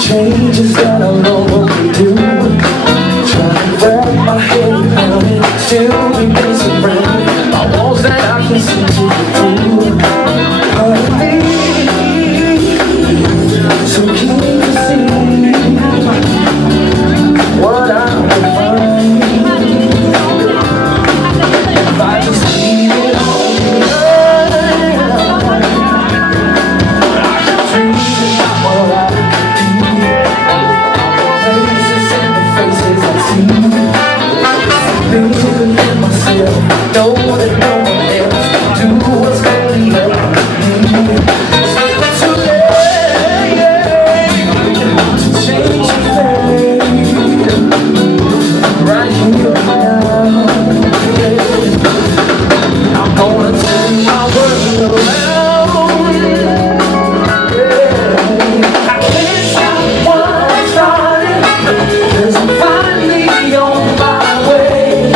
changes that I know what we do. Trying to wrap my head around it, still be basic around my walls that I can see to the through. Hurt me, so keen to see what I will find if I just leave it all behind. I can dream about what I believing in myself, know that no one else can do what's gonna help me. It's too late to change your fate right here now. I'm gonna turn my world around. I can't stop what I started, 'cause I'm finally on my way.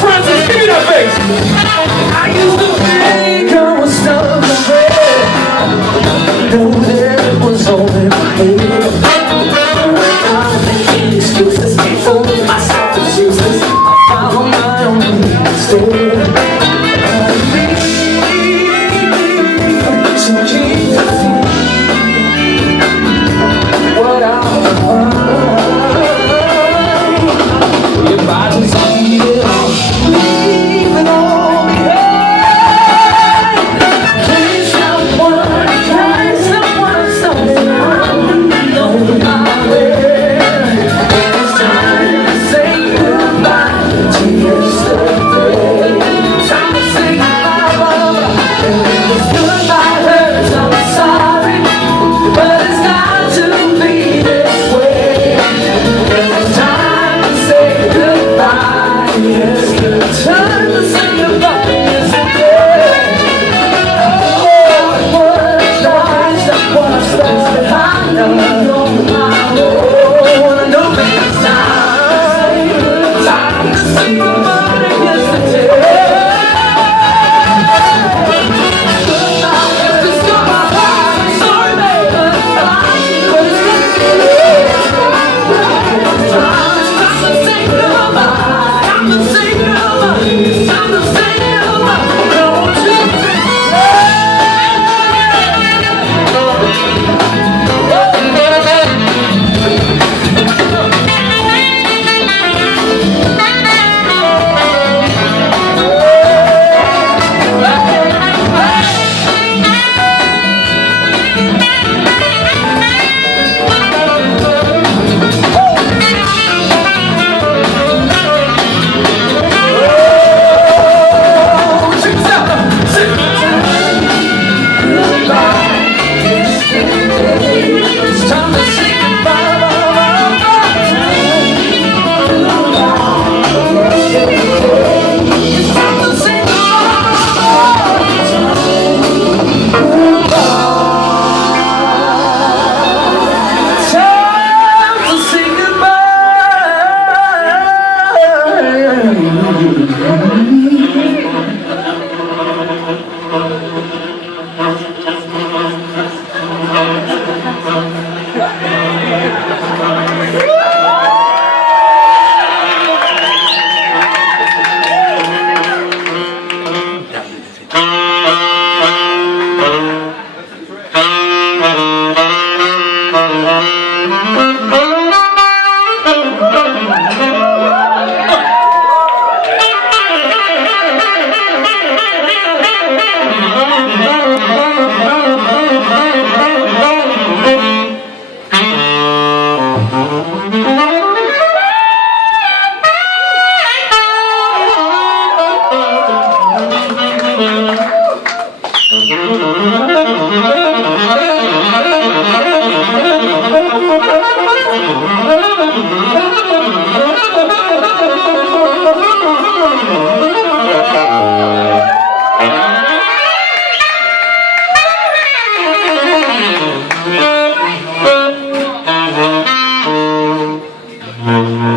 Francis, give me that face. I used to think I was somewhere, know that it was all in my head. I'm making excuses, fooling myself is useless. I found my own instead. So keen to see what I'll find if I just leave it all. Leave it all behind. Can't stop something on my way. It's time to say goodbye to yesterday. Time to say goodbye. And this goodbye hurts, I'm sorry, but it's got to be this way. It's time to say goodbye. Yes, it's time to say goodbye. Yes, it is. Oh, it was nice, that was nice. I know my own. I know it's time to say goodbye. Yes, it is. Goodbye, it's goodbye. Sorry, baby, but it's time to say goodbye. Time to say goodbye. It's time to say goodbye. Don't you think? Thank you. Wow.